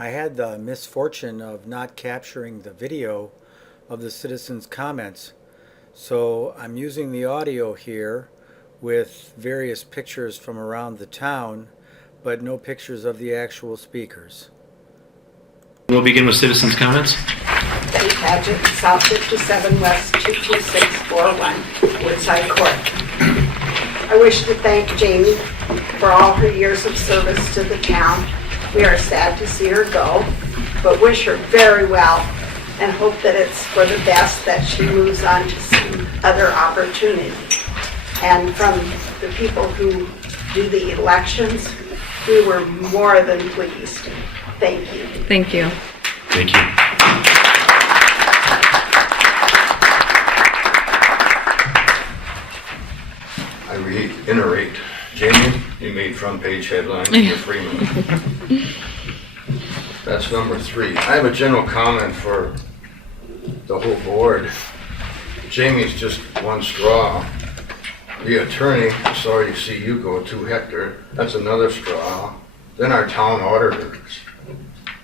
I had the misfortune of not capturing the video of the citizens' comments, so I'm using the audio here with various pictures from around the town, but no pictures of the actual speakers. We'll begin with citizens' comments. Betty Paget, South 57 West 22641, Woodside Court. I wish to thank Jamie for all her years of service to the town. We are sad to see her go, but wish her very well and hope that it's for the best that she moves on to some other opportunity. And from the people who do the elections, we were more than pleased. Thank you. Thank you. Thank you. I reiterate, Jamie, you made front page headlines for 3 minutes. That's number 3. I have a general comment for the whole board. Jamie's just one straw. The attorney, sorry to see you go to Hector, that's another straw. Then our town auditors.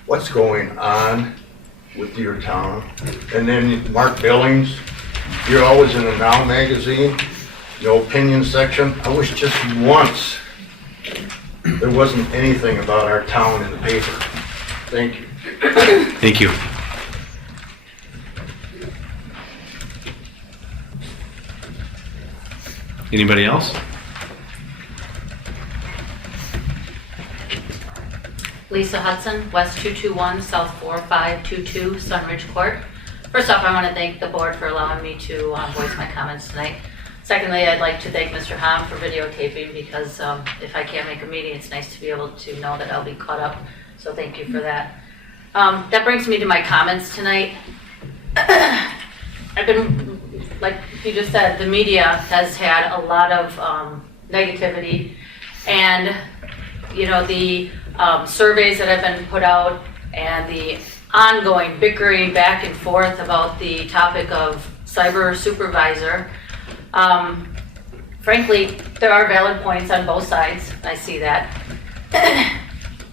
What's going on with your town? And then Mark Billings, you're always in the Now magazine, no opinion section. I wish just once there wasn't anything about our town in the paper. Thank you. Thank you. Anybody else? Lisa Hudson, West 221, South 4522, Sunridge Court. First off, I want to thank the board for allowing me to voice my comments tonight. Secondly, I'd like to thank Mr. Hahn for videotaping because if I can't make a meeting, it's nice to be able to know that I'll be caught up. So thank you for that. That brings me to my comments tonight. I've been, like you just said, the media has had a lot of negativity, and you know, the surveys that have been put out and the ongoing bickering back and forth about the topic of cyber supervisor. Frankly, there are valid points on both sides. I see that.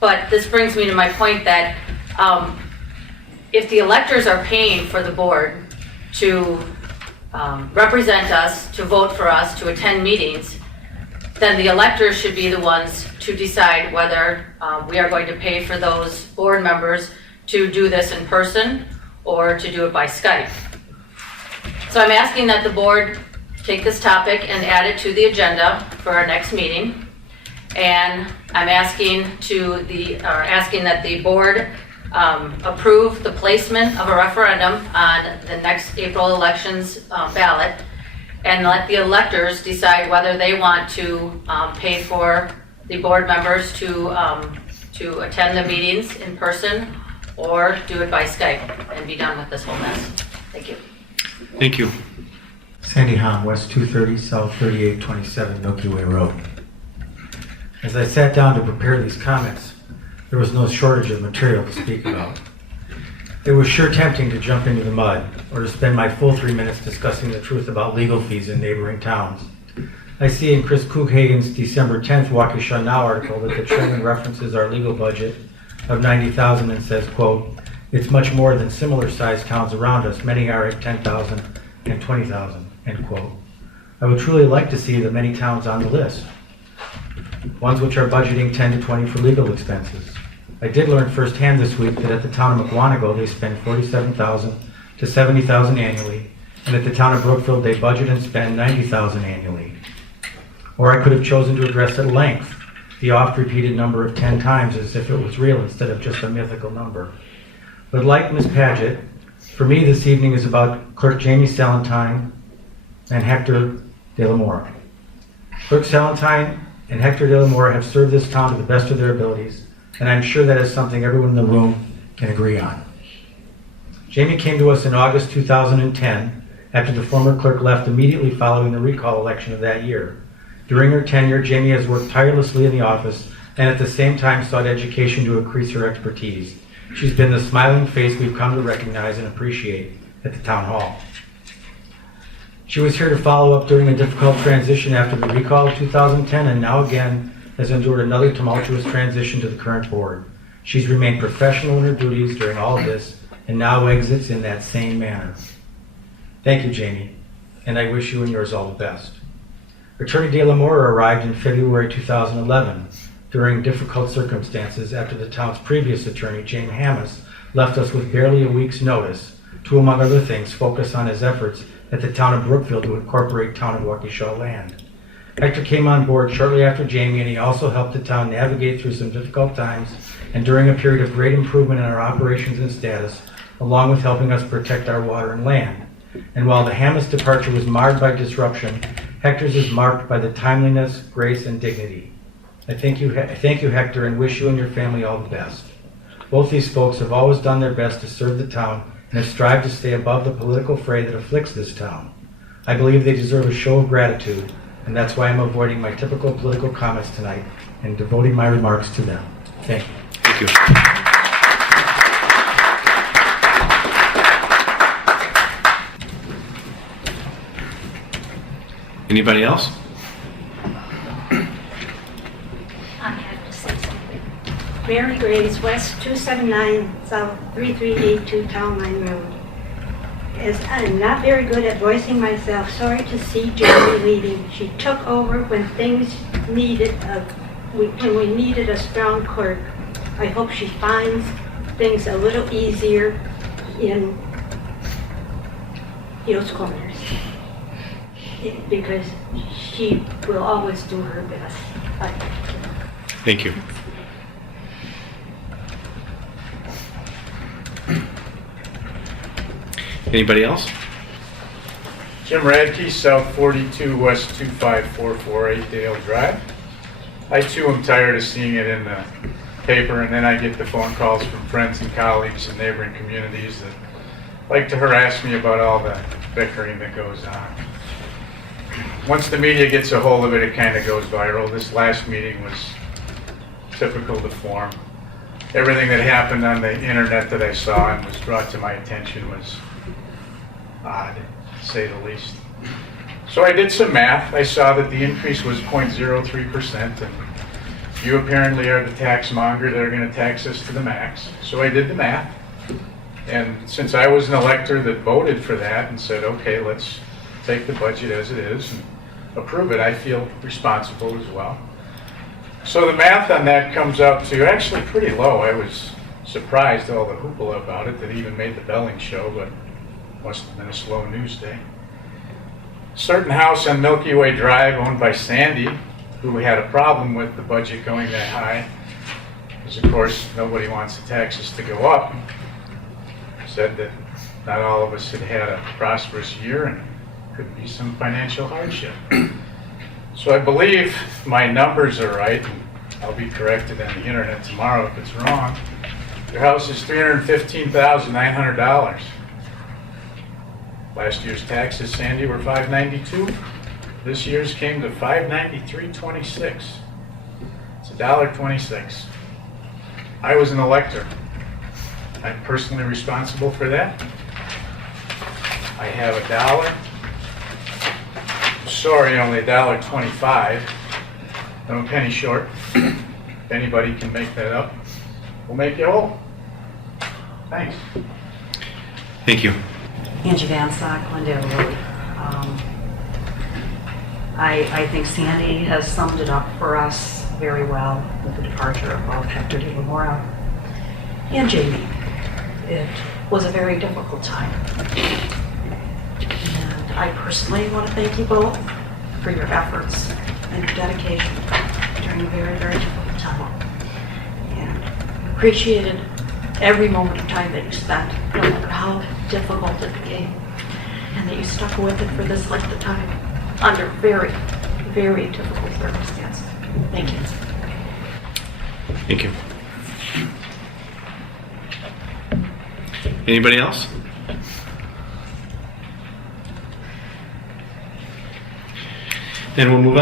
But this brings me to my point that if the electors are paying for the board to represent us, to vote for us, to attend meetings, then the electors should be the ones to decide whether we are going to pay for those board members to do this in person or to do it by Skype. So I'm asking that the board take this topic and add it to the agenda for our next meeting. And I'm asking that the board approve the placement of a referendum on the next April elections ballot, and let the electors decide whether they want to pay for the board members to attend the meetings in person or do it by Skype and be done with this whole mess. Thank you. Thank you. Sandy Hahn, West 230, South 3827 Milky Way Road. As I sat down to prepare these comments, there was no shortage of material to speak about. It was sure tempting to jump into the mud or to spend my full 3 minutes discussing the truth about legal fees in neighboring towns. I see in Chris Cookhagen's December 10th Waukesha Now article that the chairman references our legal budget of $90,000 and says, quote, "It's much more than similar sized towns around us. Many are at 10,000 and 20,000, end quote. I would truly like to see the many towns on the list, ones which are budgeting 10 to 20 for legal expenses. I did learn firsthand this week that at the town of McWanago, they spend $47,000 to $70,000 annually, and at the town of Brookfield, they budget and spend $90,000 annually. Or I could have chosen to address at length the oft-repeated number of 10 times as if it was real instead of just a mythical number. But like Ms. Paget, for me this evening is about Clerk Jamie Salentine and Hector De La Mora. Clerk Salentine and Hector De La Mora have served this town to the best of their abilities, and I'm sure that is something everyone in the room can agree on. Jamie came to us in August 2010 after the former clerk left immediately following the recall election of that year. During her tenure, Jamie has worked tirelessly in the office and at the same time sought education to increase her expertise. She's been the smiling face we've come to recognize and appreciate at the town hall. She was here to follow up during a difficult transition after the recall of 2010 and now again has endured another tumultuous transition to the current board. She's remained professional in her duties during all of this and now exits in that same manner. Thank you, Jamie, and I wish you and yours all the best. Attorney De La Mora arrived in February 2011 during difficult circumstances after the town's previous attorney, James Hammes, left us with barely a week's notice to, among other things, focus on his efforts at the town of Brookfield to incorporate town of Waukesha land. Hector came on board shortly after Jamie, and he also helped the town navigate through some difficult times and during a period of great improvement in our operations and status, along with helping us protect our water and land. And while the Hammes departure was marred by disruption, Hector's is marked by the timeliness, grace, and dignity. I thank you, Hector, and wish you and your family all the best. Both these folks have always done their best to serve the town and have strived to stay above the political fray that afflicts this town. I believe they deserve a show of gratitude, and that's why I'm avoiding my typical political comments tonight and devoting my remarks to them. Thank you. Thank you. Anybody else? I have to say something. Mary Graves, West 279, South 3382 Town Line Road. As I'm not very good at voicing myself, sorry to see Jamie leaving. She took over when things needed when we needed a strong clerk. I hope she finds things a little easier in Hill's Corners, because she will always do her best. Thank you. Anybody else? Jim Radke, South 42 West 25448 Dale Drive. I too am tired of seeing it in the paper, and then I get the phone calls from friends and colleagues in neighboring communities that like to harass me about all the bickering that goes on. Once the media gets a hold of it, it kind of goes viral. This last meeting was typical to form. Everything that happened on the internet that I saw and was brought to my attention was odd, to say the least. So I did some math. I saw that the increase was 0.03%, and you apparently are the tax monger that are going to tax us to the max. So I did the math, and since I was an elector that voted for that and said, okay, let's take the budget as it is and approve it, I feel responsible as well. So the math on that comes out to actually pretty low. I was surprised at all the hoopla about it that even made the Belling show, but must have been a slow news day. Certain house on Milky Way Drive owned by Sandy, who had a problem with the budget going that high, because of course nobody wants the taxes to go up, said that not all of us had had a prosperous year and could be some financial hardship. So I believe my numbers are right, and I'll be corrected on the internet tomorrow if it's wrong. Your house is $315,900. Last year's taxes, Sandy, were $592. This year's came to $593.26. It's $1.26. I was an elector. I'm personally responsible for that. I have $1. Sorry, only $1.25. I'm a penny short. If anybody can make that up, we'll make it whole. Thanks. Thank you. Angie Van Sock, Glendale Road. I think Sandy has summed it up for us very well with the departure of both Hector De La Mora and Jamie. It was a very difficult time. And I personally want to thank you both for your efforts and your dedication during a very, very difficult time. And appreciated every moment of time that you spent, no matter how difficult it became, and that you stuck with it for this length of time under very, very difficult circumstances. Thank you. Thank you. Anybody else? Then we'll move on.